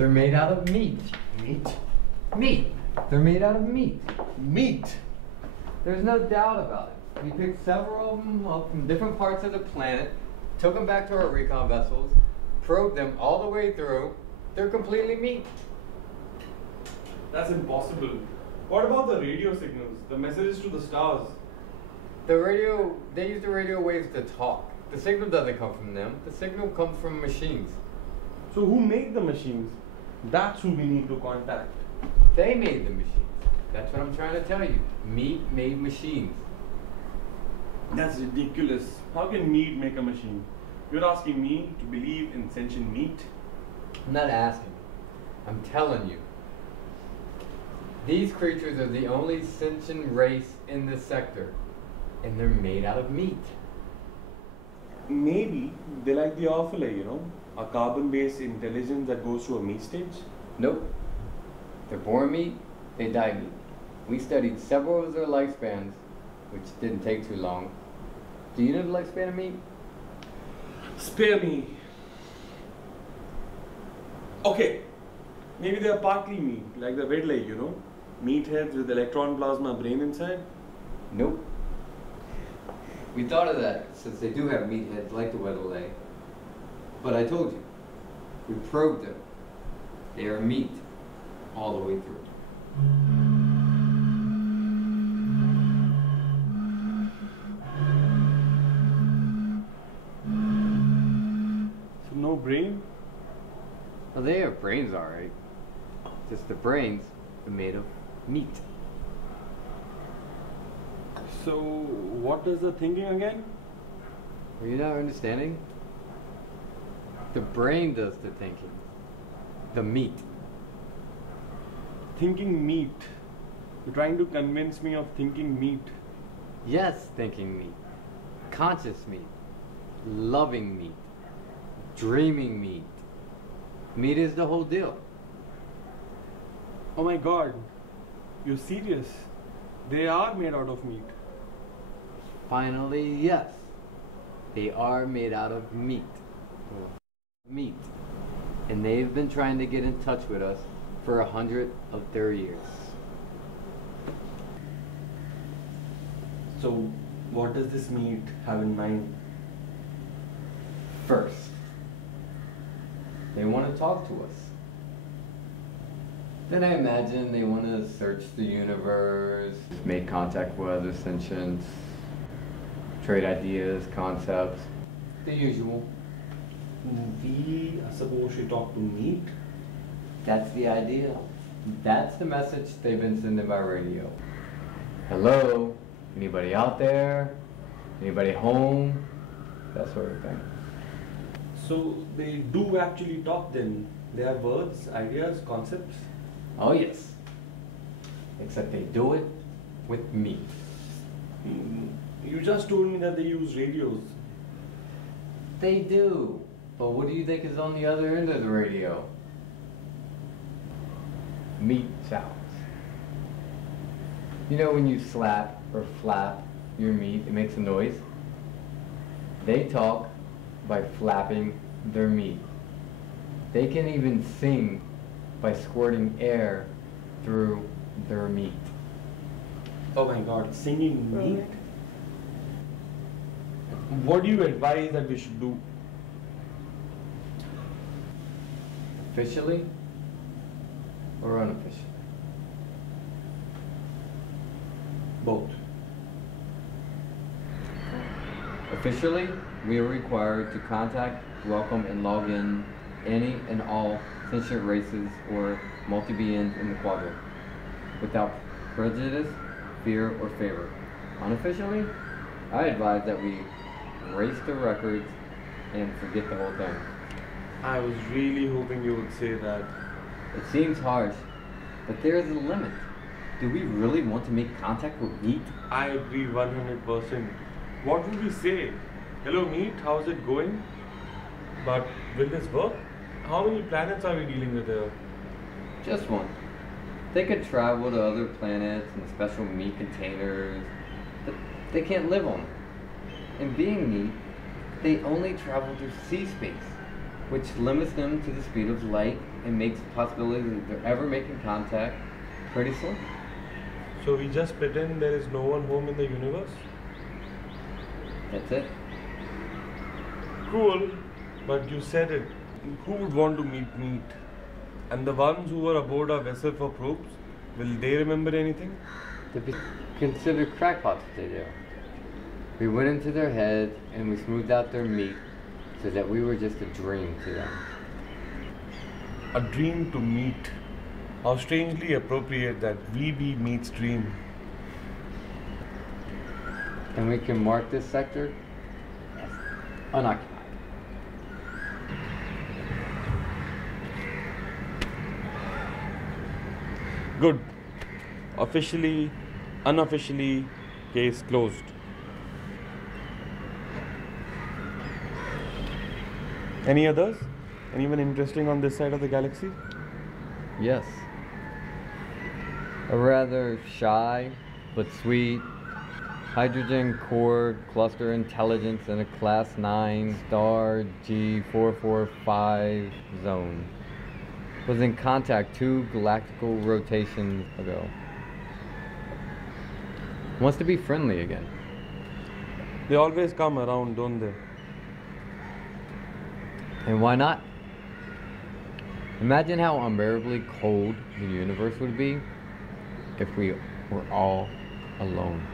They're made out of meat. Meat? Meat. They're made out of meat. Meat? There's no doubt about it. We picked several of them up from different parts of the planet, took them back to our recon vessels, probed them all the way through. They're completely meat. That's impossible. What about the radio signals, the messages to the stars? They use the radio waves to talk. The signal doesn't come from them. The signal comes from machines. So who made the machines? That's who we need to contact. They made the machines. That's what I'm trying to tell you. Meat made machines. That's ridiculous. How can meat make a machine? You're asking me to believe in sentient meat? I'm not asking. I'm telling you. These creatures are the only sentient race in this sector, and they're made out of meat. Maybe they like the Orphelay, you know, a carbon-based intelligence that goes through a meat stage. Nope. They're born meat, they die meat. We studied several of their lifespans, which didn't take too long. Do you know the lifespan of meat? Spare me. Okay, maybe they are partly meat, like the Wedley, you know, meatheads with electron plasma brain inside. Nope. We thought of that since they do have meatheads like the Wedley. But I told you, we probed them. They are meat all the way through. So no brain? Well, they have brains, all right. Just the brains are made of meat. So what is the thinking again? Are you not understanding? The brain does the thinking. The meat. Thinking meat. You're trying to convince me of thinking meat. Yes, thinking meat. Conscious meat. Loving meat. Dreaming meat. Meat is the whole deal. Oh my God. You're serious? They are made out of meat. Finally, yes. They are made out of meat. Meat. And they've been trying to get in touch with us for 100 of their years. So what does this meat have in mind? First, they want to talk to us. Then I imagine they want to search the universe, make contact with other sentients, trade ideas, concepts, the usual. We are supposed to talk to meat? That's the idea. That's the message they've been sending by radio. Hello? Anybody out there? Anybody home? That sort of thing. So they do actually talk then? They have words, ideas, concepts? Oh yes. Except they do it with meat. You just told me that they use radios. They do. But what do you think is on the other end of the radio? Meat sounds. You know when you slap or flap your meat, it makes a noise? They talk by flapping their meat. They can even sing by squirting air through their meat. Oh my God, singing meat? What do you advise that we should do? Officially or unofficially? Both. Officially, we are required to contact, welcome, and log in any and all sentient races or multi-beings in the quadrant, without prejudice, fear, or favor. Unofficially, I advise that we erase the records and forget the whole thing. I was really hoping you would say that. It seems harsh, but there is a limit. Do we really want to make contact with meat? I agree 100%. What would we say? Hello meat, how's it going? But will this work? How many planets are we dealing with here? Just one. They could travel to other planets in special meat containers, but they can't live on them. And being meat, they only travel through sea space. which limits them to the speed of light and makes the possibility that they're ever making contact pretty slim. So we just pretend there is no one home in the universe? That's it. Cool, but you said it. Who would want to meet Meat? And the ones who were aboard our vessel for probes, will they remember anything? They'd be considered crackpots if they do. We went into their head and we smoothed out their meat so that we were just a dream to them. A dream to meet. How strangely appropriate that we be Meat's dream. And we can mark this sector as unoccupied. Good. Officially, unofficially, case closed. Any others? Anyone interesting on this side of the galaxy? Yes. A rather shy but sweet hydrogen core cluster intelligence in a class 9 star G445 zone. Was in contact 2 galactical rotations ago. Wants to be friendly again. They always come around, don't they? And why not? Imagine how unbearably cold the universe would be if we were all alone.